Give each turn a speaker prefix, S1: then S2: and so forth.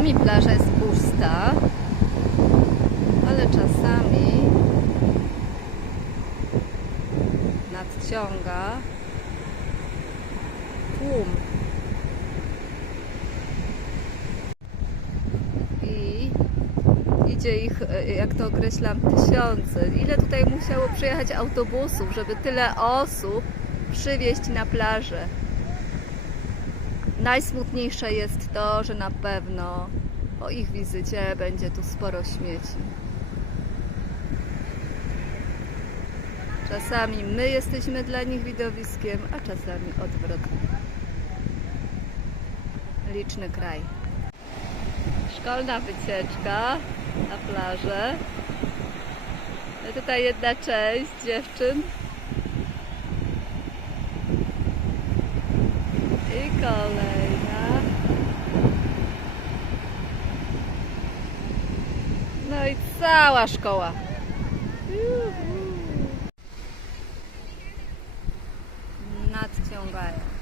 S1: Czasami plaża jest pusta, ale czasami nadciąga tłum. I idzie ich, jak to określam, tysiące. Ile tutaj musiało przyjechać autobusów, żeby tyle osób przywieźć na plażę? Najsmutniejsze jest to, że na pewno po ich wizycie będzie tu sporo śmieci. Czasami my jesteśmy dla nich widowiskiem, a czasami odwrotnie. Liczny kraj. Szkolna wycieczka na plażę. No tutaj jedna część dziewczyn. I kolejna. No i cała szkoła. Nadciągają.